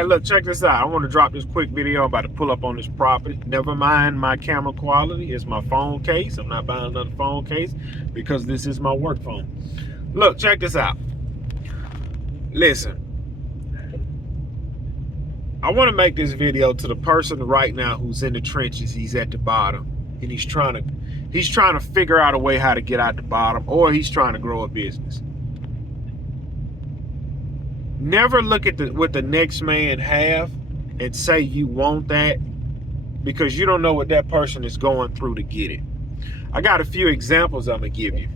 Hey, look, check this out. I want to drop this quick video. I'm about to pull up on this property. Never mind my camera quality. It's my phone case. I'm not buying another phone case because this is my work phone. Look, check this out. Listen, I want to make this video to the person right now who's in the trenches. He's at the bottom, and he's trying to figure out a way how to get out the bottom, or he's trying to grow a business. Never look at what the next man have and say you want that, because you don't know what that person is going through to get it. I got a few examples I'm gonna give you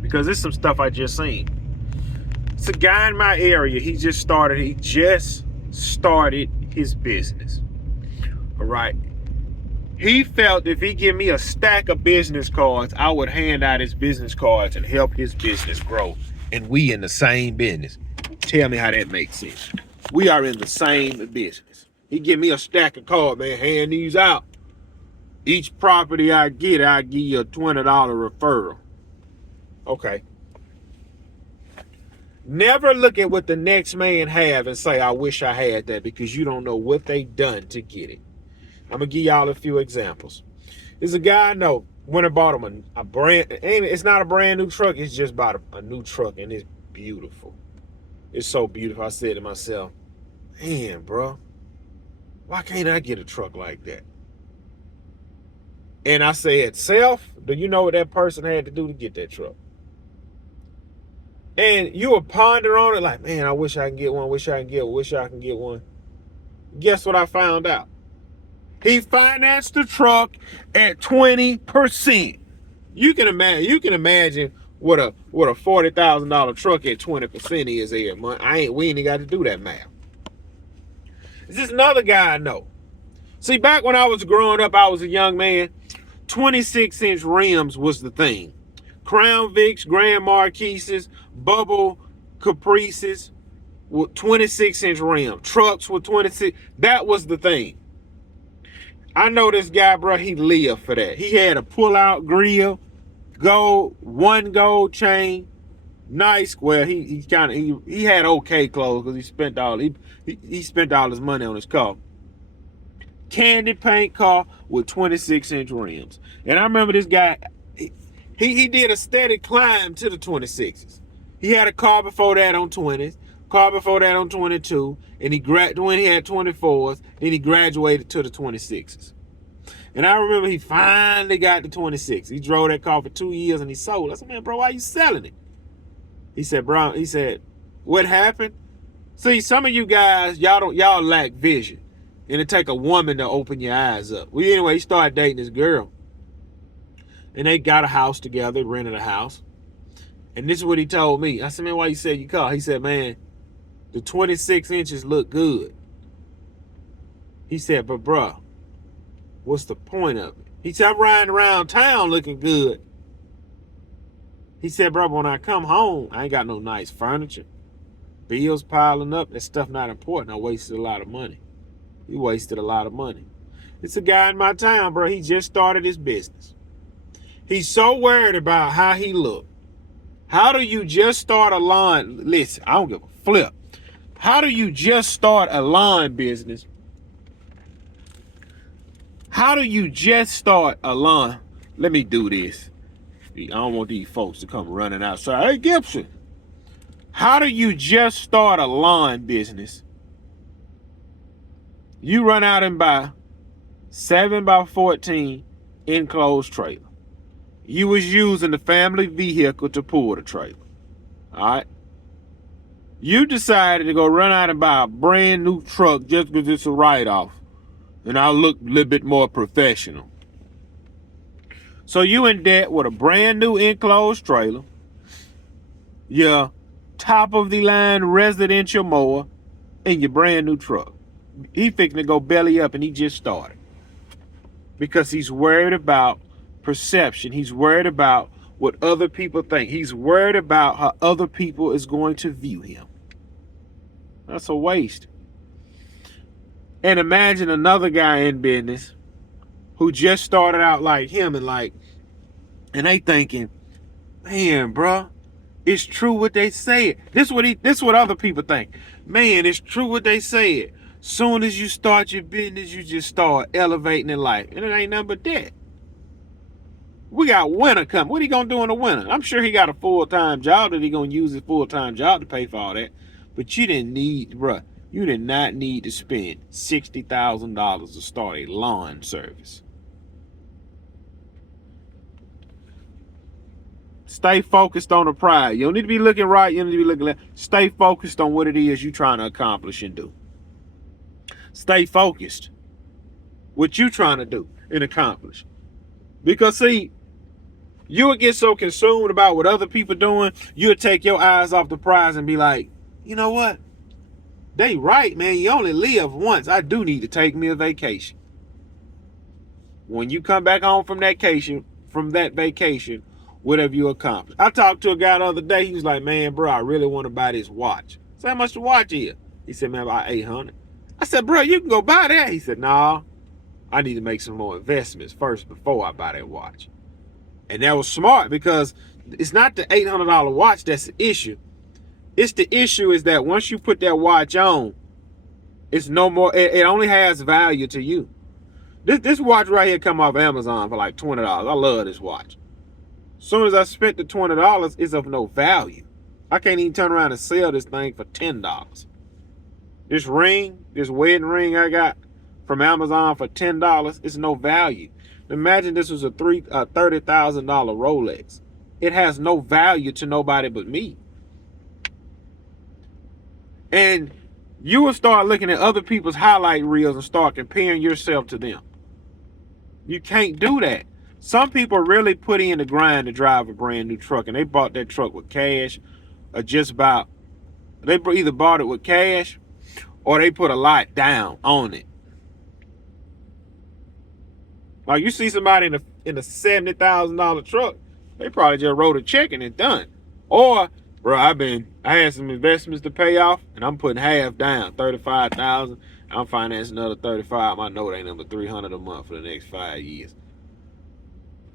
because it's some stuff I just seen. It's a guy in my area. He just started his business. All right. He felt if he give me a stack of business cards, I would hand out his business cards and help his business grow. And we in the same business. Tell me how that makes sense. We are in the same business. He give me a stack of cards, man, hand these out. Each property I give you a $20 referral. Okay. Never look at what the next man have and say, I wish I had that, because you don't know what they done to get it. I'm going to give y'all a few examples. There's a guy I know, went and bought him a brand, it's not a brand new truck, it's just bought a new truck, and it's beautiful. It's so beautiful. I said to myself, man, bro, why can't I get a truck like that? And I said, self, do you know what that person had to do to get that truck? And you will ponder on it like, man, I wish I can get one, wish I can get one. Guess what I found out? He financed the truck at 20%. You can imagine what a $40,000 truck at 20% is every month. We ain't got to do that math. This is another guy I know. See, back when I was growing up, I was a young man. 26-inch rims was the thing. Crown Vics, Grand Marquises, Bubble Caprices with 26-inch rims. Trucks with 26. That was the thing. I know this guy, bro, he lived for that. He had a pull-out grill, one gold chain, nice. Well, he had okay clothes because he spent all his money on his car. Candy paint car with 26-inch rims. And I remember this guy, he did a steady climb to the 26s. He had a car before that on 20s, car before that on 22, and when he had 24s, then he graduated to the 26s. And I remember he finally got the 26. He drove that car for 2 years and he sold. I said, man, bro, why are you selling it? He said, what happened? See, some of you guys, y'all lack vision. And it take a woman to open your eyes up. Well, anyway, he started dating this girl. And they got a house together, rented a house. And this is what he told me. I said, man, why you sell your car? He said, man, the 26 inches look good. He said, but bro, what's the point of it? He said, I'm riding around town looking good. He said, bro, when I come home, I ain't got no nice furniture. Bills piling up. That stuff not important. I wasted a lot of money. He wasted a lot of money. It's a guy in my town, bro. He just started his business. He's so worried about how he look. How do you just start a lawn? Listen, I don't give a flip. How do you just start a lawn business? How do you just start a lawn? Let me do this. I don't want these folks to come running outside. Hey, Gibson, how do you just start a lawn business? You run out and buy 7x14 enclosed trailer. You was using the family vehicle to pull the trailer. All right. You decided to go run out and buy a brand new truck just because it's a write-off. And I'll look a little bit more professional. So you in debt with a brand new enclosed trailer, your top of the line residential mower, and your brand new truck. He fixing to go belly up, and he just started. Because he's worried about perception. He's worried about what other people think. He's worried about how other people is going to view him. That's a waste. And imagine another guy in business who just started out like him and they thinking, man, bro, It's true what they said. This what other people think. Man, it's true what they said. Soon as you start your business, you just start elevating in life. And it ain't nothing but that. We got winter coming. What he gonna do in the winter? I'm sure he got a full-time job that he gonna use his full-time job to pay for all that. But you did not need to spend $60,000 to start a lawn service. Stay focused on the prize. You don't need to be looking right. You don't need to be looking left. Stay focused on what it is you're trying to accomplish and do. Stay focused. What you trying to do and accomplish. Because see, you would get so consumed about what other people doing, you'll take your eyes off the prize and be like, you know what? They right, man. You only live once. I do need to take me a vacation. When you come back home from that vacation, whatever you accomplish. I talked to a guy the other day. He was like, man, bro, I really want to buy this watch. I said, how much the watch is? He said, man, about $800. I said, bro, you can go buy that. He said, nah, I need to make some more investments first before I buy that watch. And that was smart because it's not the $800 watch that's the issue. It's the issue is that once you put that watch on, it's no more, it only has value to you. This watch right here come off Amazon for like $20. I love this watch. As soon as I spent the $20, it's of no value. I can't even turn around and sell this thing for $10. This wedding ring I got from Amazon for $10, it's no value. Imagine this was a $30,000 Rolex. It has no value to nobody but me. And you will start looking at other people's highlight reels and start comparing yourself to them. You can't do that. Some people really put in the grind to drive a brand new truck, and they bought that truck with cash or just about. They either bought it with cash or they put a lot down on it. Like you see somebody in a $70,000 truck, they probably just wrote a check and it's done. Or, bro, I had some investments to pay off, and I'm putting half down, $35,000. I'm financing another $35,000. I know it ain't number $300 a month for the next 5 years.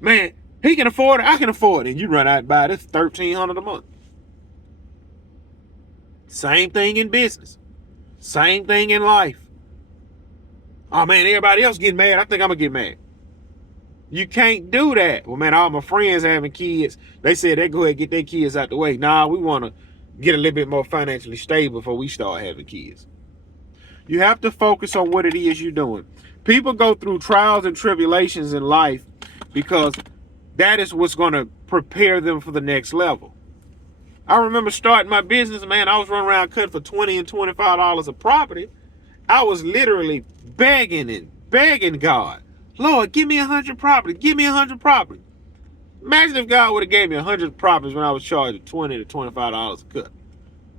Man, he can afford it. I can afford it. And you run out and buy this $1,300 a month. Same thing in business. Same thing in life. Oh man, everybody else getting mad. I think I'm gonna get mad. You can't do that. Well, man, all my friends having kids, they said they go ahead and get their kids out the way. Nah, we want to get a little bit more financially stable before we start having kids. You have to focus on what it is you're doing. People go through trials and tribulations in life because that is what's going to prepare them for the next level. I remember starting my business, man. I was running around cutting for $20 and $25 a property. I was literally begging God, Lord, give me 100 properties. Give me 100 properties. Imagine if God would have gave me 100 properties when I was charged $20 to $25 a cut.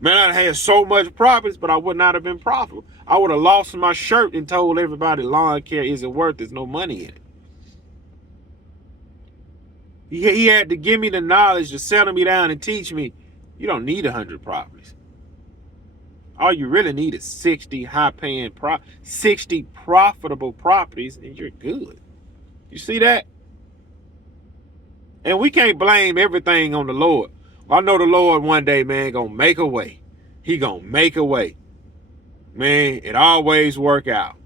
Man, I'd had so much properties, but I would not have been profitable. I would have lost my shirt and told everybody lawn care isn't worth, there's no money in it. He had to give me the knowledge to settle me down and teach me, you don't need 100 properties. All you really need is 60 60 profitable properties, and you're good. You see that? And we can't blame everything on the Lord. I know the Lord one day, man, gonna make a way. He gonna make a way. Man, it always work out.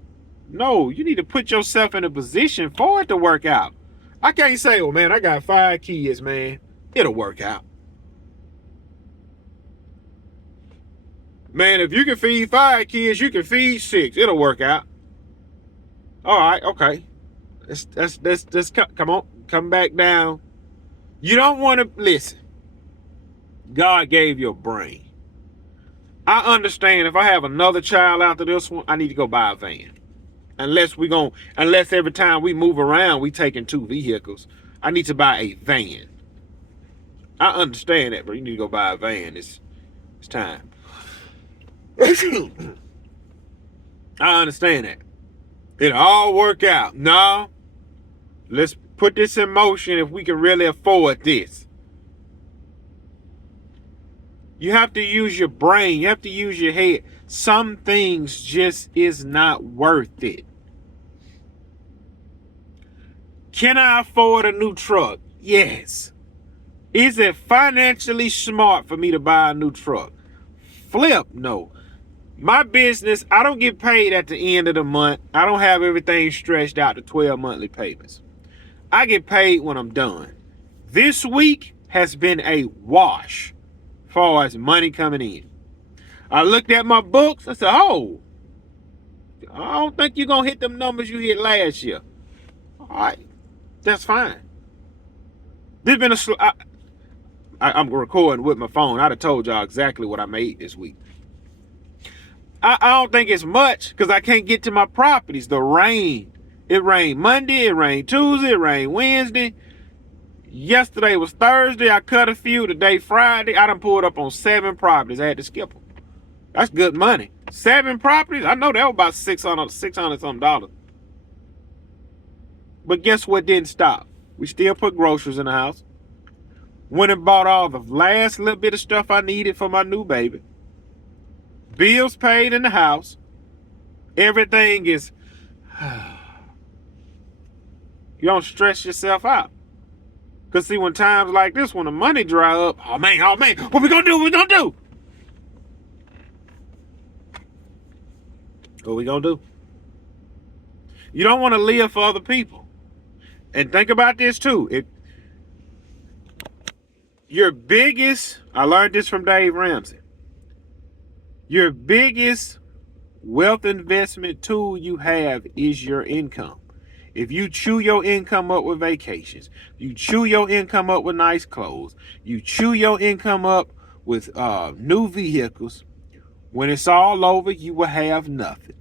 No, you need to put yourself in a position for it to work out. I can't say, oh man, I got 5 kids, man. It'll work out. Man, if you can feed 5 kids, you can feed 6. It'll work out. All right, okay. Let's come on, come back down. You don't want to listen. God gave you a brain. I understand if I have another child after this one, I need to go buy a van. Unless every time we move around, we taking 2 vehicles. I need to buy a van. I understand that, but you need to go buy a van. It's time. I understand that. It'll all work out. No. Let's put this in motion if we can really afford this. You have to use your brain. You have to use your head. Some things just is not worth it. Can I afford a new truck? Yes. Is it financially smart for me to buy a new truck? Flip, no. My business, I don't get paid at the end of the month. I don't have everything stretched out to 12 monthly payments. I get paid when I'm done. This week has been a wash as far as money coming in. I looked at my books. I said, oh, I don't think you're going to hit them numbers you hit last year. All right, that's fine. There's been I'm recording with my phone. I'd have told y'all exactly what I made this week. I don't think it's much because I can't get to my properties. The rain. It rained Monday, it rained Tuesday, it rained Wednesday. Yesterday was Thursday. I cut a few. Today, Friday. I done pulled up on 7 properties. I had to skip them. That's good money. 7 properties? I know that was about $600 something dollars. But guess what didn't stop? We still put groceries in the house. Went and bought all the last little bit of stuff I needed for my new baby. Bills paid in the house. Everything is... You don't stress yourself out. Because see, when times like this, when the money dry up, oh man, what we gonna do? What we gonna do? You don't want to live for other people. And think about this too. If your biggest, I learned this from Dave Ramsey, your biggest wealth investment tool you have is your income. If you chew your income up with vacations, you chew your income up with nice clothes, you chew your income up with new vehicles, when it's all over, you will have nothing.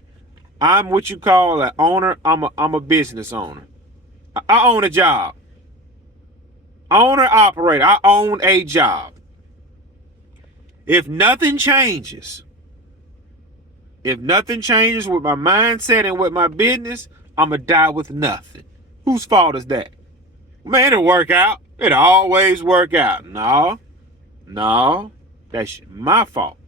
I'm what you call an owner. I'm a business owner. I own a job. Owner, operator. I own a job. If nothing changes with my mindset and with my business, I'm going to die with nothing. Whose fault is that? Man, it'll work out. It'll always work out. No, that's my fault.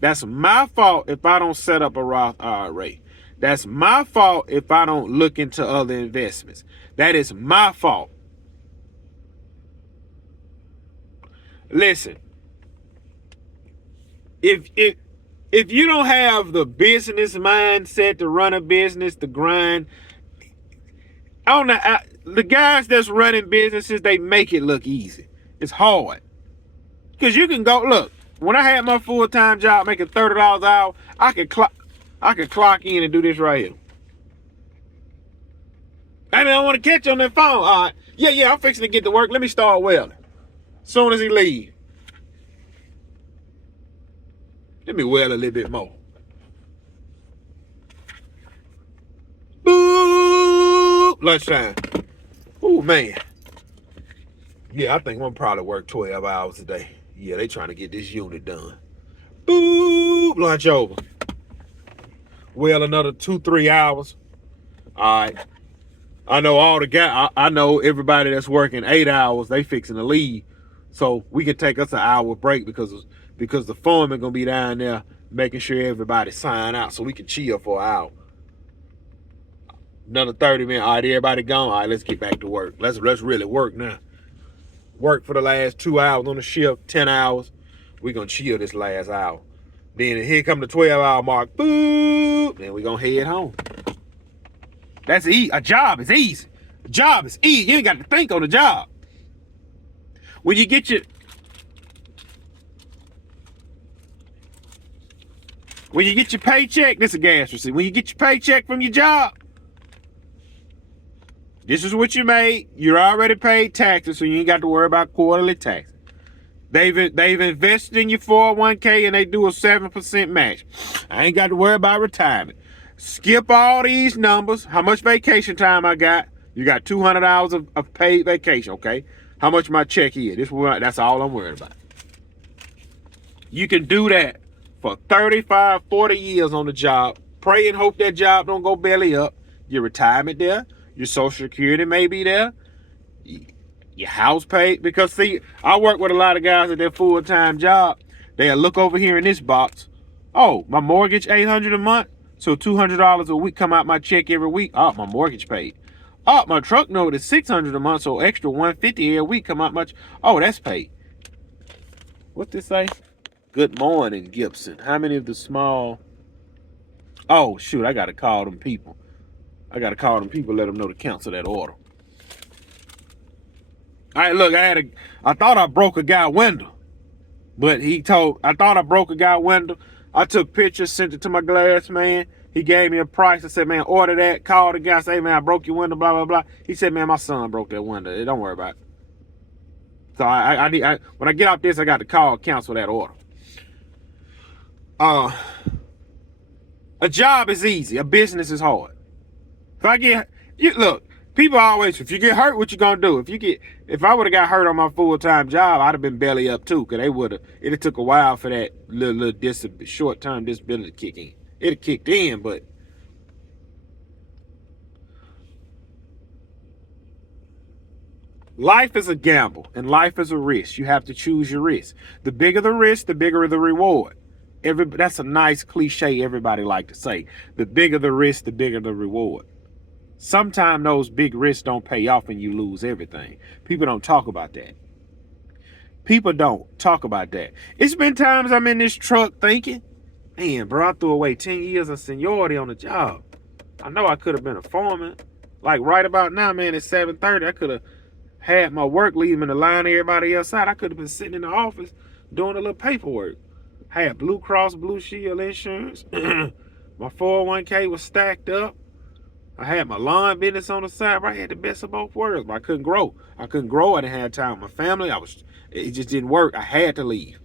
That's my fault if I don't set up a Roth IRA. That's my fault if I don't look into other investments. That is my fault. Listen, if you don't have the business mindset to run a business, to grind, I don't know. The guys that's running businesses, they make it look easy. It's hard. Because you can go, look, when I had my full-time job making $30 an hour, I could clock in and do this right here. I don't want to catch you on that phone. All right. Yeah, I'm fixing to get to work. Let me start welding. Soon as he leaves. Let me weld a little bit more. Boo! Lunchtime. Ooh, man. Yeah, I think I'm gonna probably work 12 hours a day. Yeah, they trying to get this unit done. Boo! Lunch over. Well, another 2-3 hours. All right. I know all the guys. I know everybody that's working 8 hours. They fixing to leave, so we can take us an hour break because the foreman gonna be down there making sure everybody sign out so we can chill for an hour. Another 30 minutes. All right, everybody gone. All right, let's get back to work. Let's really work now. Work for the last 2 hours on the shift, 10 hours. We're gonna chill this last hour. Then here come the 12-hour mark. Boop. Then we're gonna head home. That's easy. A job is easy. A job is easy. You ain't got to think on the job. When you get your paycheck, this is a gas receipt. When you get your paycheck from your job, this is what you made. You're already paid taxes, so you ain't got to worry about quarterly taxes. They've invested in your 401k and they do a 7% match. I ain't got to worry about retirement. Skip all these numbers. How much vacation time I got? You got 200 hours of paid vacation, okay? How much my check is? That's all I'm worried about. You can do that for 35, 40 years on the job. Pray and hope that job don't go belly up. Your retirement there. Your Social Security may be there. Your house paid. Because, see, I work with a lot of guys at their full-time job. They'll look over here in this box. Oh, my mortgage $800 a month. So $200 a week come out my check every week. Oh, my mortgage paid. Oh, my truck note is $600 a month, so extra $150 every week come out much. Oh, that's paid. What this say? Good morning, Gibson. How many of the small? Oh shoot, I gotta call them people. Let them know to cancel that order. All right, look, I thought I broke a guy window, but I thought I broke a guy window. I took pictures, sent it to my glass man. He gave me a price. I said, man, order that. Call the guy, say, man, I broke your window, blah, blah, blah. He said, man, my son broke that window. Don't worry about it. So when I get off this, I got to cancel that order. A job is easy. A business is hard. Look, people always, if you get hurt, what you gonna do? If I would have got hurt on my full-time job, I'd have been belly up too, because it took a while for that little short-term disability to kick in. It kicked in, but life is a gamble and life is a risk. You have to choose your risk. The bigger the risk, the bigger the reward. That's a nice cliche everybody like to say. The bigger the risk, the bigger the reward. Sometimes those big risks don't pay off and you lose everything. People don't talk about that. It's been times I'm in this truck thinking, man, bro, I threw away 10 years of seniority on the job. I know I could have been a foreman. Like right about now, man, at 7:30, I could have had my work leave in the line everybody else out. I could have been sitting in the office doing a little paperwork. I had Blue Cross Blue Shield insurance. My 401k was stacked up. I had my lawn business on the side, right? I had the best of both worlds, but I couldn't grow. I didn't have time with my family. It just didn't work. I had to leave.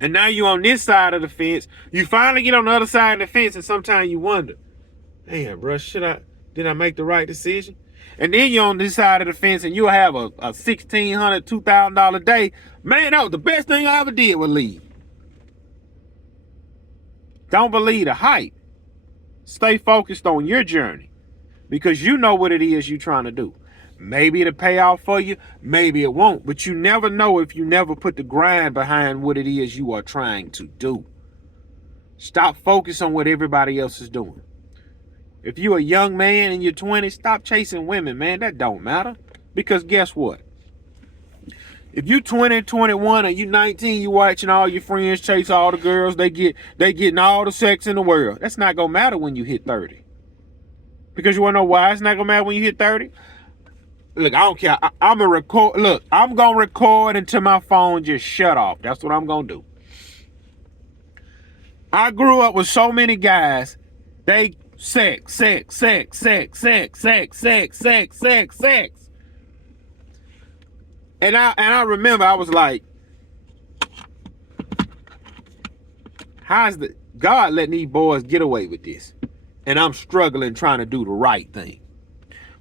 And now you on this side of the fence. You finally get on the other side of the fence, and sometimes you wonder, man, bro, did I make the right decision? And then you're on this side of the fence, and you'll have a $1,600, $2,000 day. Man, that was the best thing I ever did was leave. Don't believe the hype. Stay focused on your journey, because you know what it is you're trying to do. Maybe it'll pay off for you, maybe it won't, but you never know if you never put the grind behind what it is you are trying to do. Stop focusing on what everybody else is doing. If you're a young man in your 20s, stop chasing women, man. That don't matter, because guess what? If you 20, 21, and you 19, you watching all your friends chase all the girls, they getting all the sex in the world. That's not gonna matter when you hit 30. Because you wanna know why it's not gonna matter when you hit 30? Look, I don't care. I'm gonna record until my phone just shut off. That's what I'm gonna do. I grew up with so many guys, they sex. And I remember I was like, how's God letting these boys get away with this? And I'm struggling trying to do the right thing.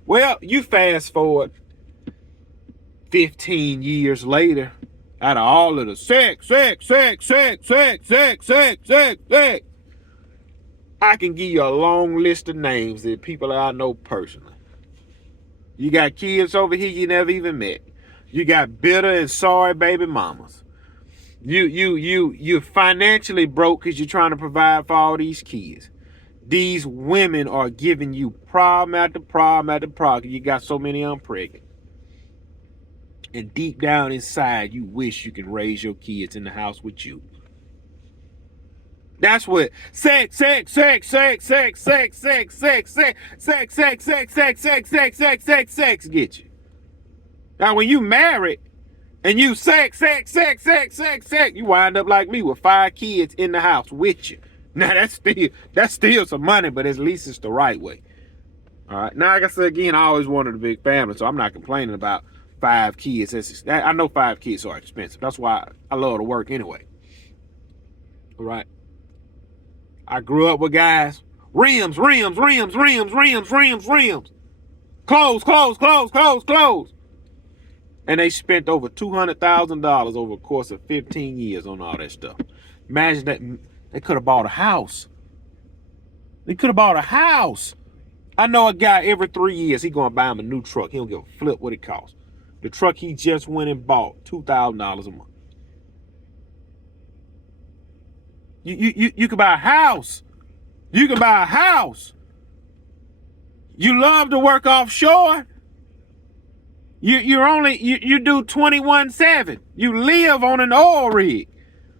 Well, you fast forward 15 years later, out of all of the sex, I can give you a long list of names of people that I know personally. You got kids over here you never even met. You got bitter and sorry baby mamas. You're financially broke because you're trying to provide for all these kids. These women are giving you problem after problem after problem. You got so many of them pregnant. And deep down inside, you wish you could raise your kids in the house with you. That's what sex get you. Now, when you married and you sex, you wind up like me with 5 kids in the house with you. Now, that's still some money, but at least it's the right way. All right. Now, like I said again, I always wanted a big family, so I'm not complaining about 5 kids. I know 5 kids are expensive. That's why I love to work anyway. All right. I grew up with guys, rims. Clothes. And they spent over $200,000 over a course of 15 years on all that stuff. Imagine that. They could have bought a house. I know a guy every 3 years, he going to buy him a new truck. He don't give a flip what it costs. The truck he just went and bought, $2,000 a month. You can buy a house. You You love to work offshore. You do 21/7. You live on an oil rig.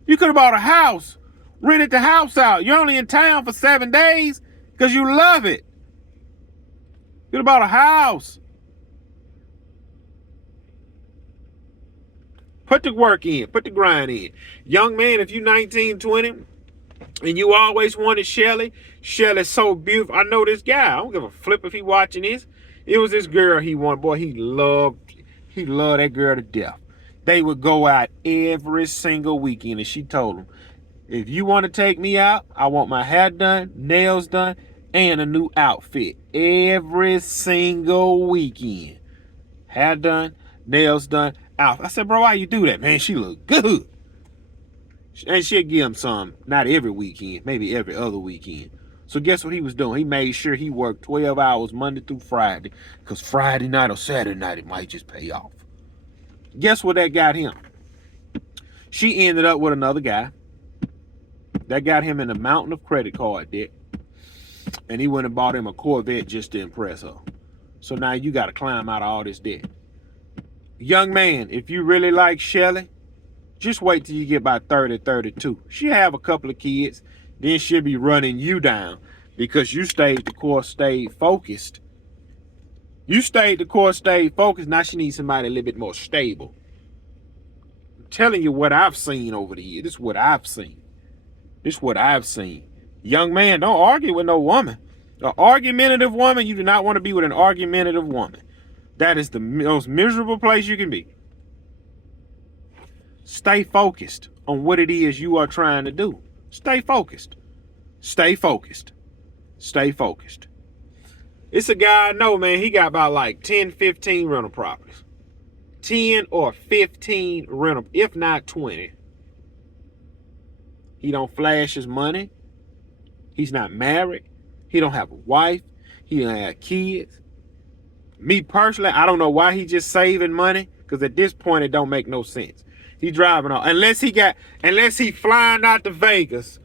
You could have bought a house, rented the house out. You're only in town for 7 days because you love it. You could have bought a house. Put the work in. Put the grind in. Young man, if you're 19, 20, and you always wanted Shelly, Shelly's so beautiful. I know this guy. I don't give a flip if he watching this. It was this girl he wanted. Boy, he loved that girl to death. They would go out every single weekend, and she told him, if you want to take me out, I want my hair done, nails done, and a new outfit every single weekend. Hair done, nails done, outfit. I said, bro, why you do that? Man, she look good. And she'd give him some, not every weekend, maybe every other weekend. So guess what he was doing? He made sure he worked 12 hours Monday through Friday, because Friday night or Saturday night, it might just pay off. Guess what that got him? She ended up with another guy. That got him in a mountain of credit card debt. And he went and bought him a Corvette just to impress her. So now you got to climb out of all this debt. Young man, if you really like Shelly, just wait till you get about 30, 32. She'll have a couple of kids. Then she'll be running you down because you stayed the course, stayed focused. You stayed the course, stayed focused. Now she needs somebody a little bit more stable. I'm telling you what I've seen over the years. This is what I've seen. This is what I've seen. Young man, don't argue with no woman. An argumentative woman, you do not want to be with an argumentative woman. That is the most miserable place you can be. Stay focused on what it is you are trying to do. Stay focused. Stay focused. Stay focused. It's a guy I know, man. He got about like 10, 15 rental properties. 10 or 15 rental, if not 20. He don't flash his money. He's not married. He don't have a wife. He don't have kids. Me personally, I don't know why he just saving money, because at this point it don't make no sense. He driving off. Unless he flying out to Vegas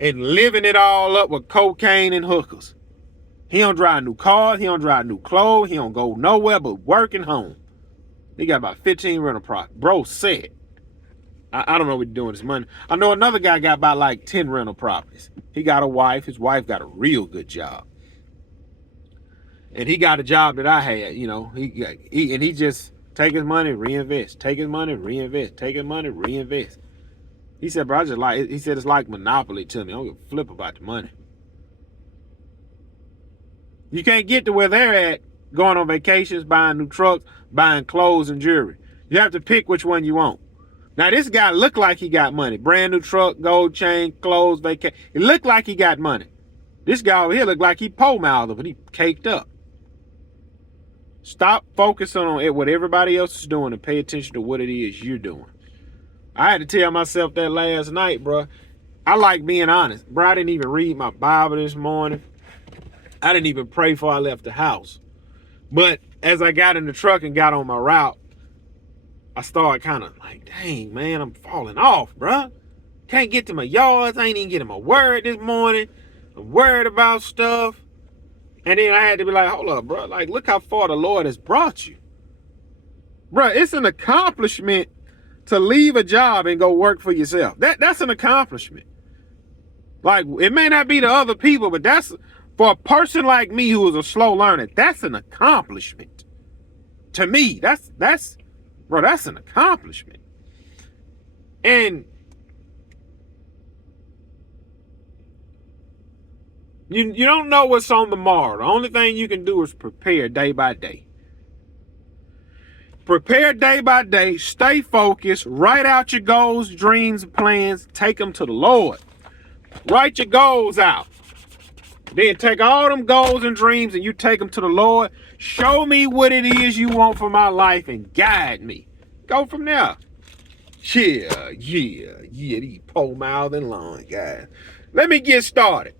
and living it all up with cocaine and hookers. He don't drive new cars. He don't drive new clothes. He don't go nowhere but working home. He got about 15 rental properties. Bro said. I don't know what he's doing with his money. I know another guy got about like 10 rental properties. He got a wife. His wife got a real good job. And he got a job that I had, you know. He just take his money, reinvest. Take his money, reinvest. Take his money, reinvest. He said, bro, he said it's like Monopoly to me. I don't give a flip about the money. You can't get to where they're at going on vacations, buying new trucks, buying clothes and jewelry. You have to pick which one you want. Now, this guy looked like he got money. Brand new truck, gold chain, clothes, vacation. It looked like he got money. This guy over here looked like he pole-mouthed, but he caked up. Stop focusing on what everybody else is doing and pay attention to what it is you're doing. I had to tell myself that last night, bro. I like being honest. Bro, I didn't even read my Bible this morning. I didn't even pray before I left the house. But as I got in the truck and got on my route, I started kind of like, dang, man, I'm falling off, bro. Can't get to my yards. I ain't even getting my word this morning. I'm worried about stuff. And then I had to be like, hold up, bro. Like, look how far the Lord has brought you. Bro, it's an accomplishment to leave a job and go work for yourself. That's an accomplishment. Like, it may not be to other people, but that's, for a person like me who is a slow learner, that's an accomplishment. To me, that's an accomplishment. And you don't know what's on tomorrow. The only thing you can do is prepare day by day. Prepare day by day. Stay focused. Write out your goals, dreams, plans. Take them to the Lord. Write your goals out. Then take all them goals and dreams and you take them to the Lord. Show me what it is you want for my life and guide me. Go from there. Yeah, these pole-mouthing lawn guys. Let me get started.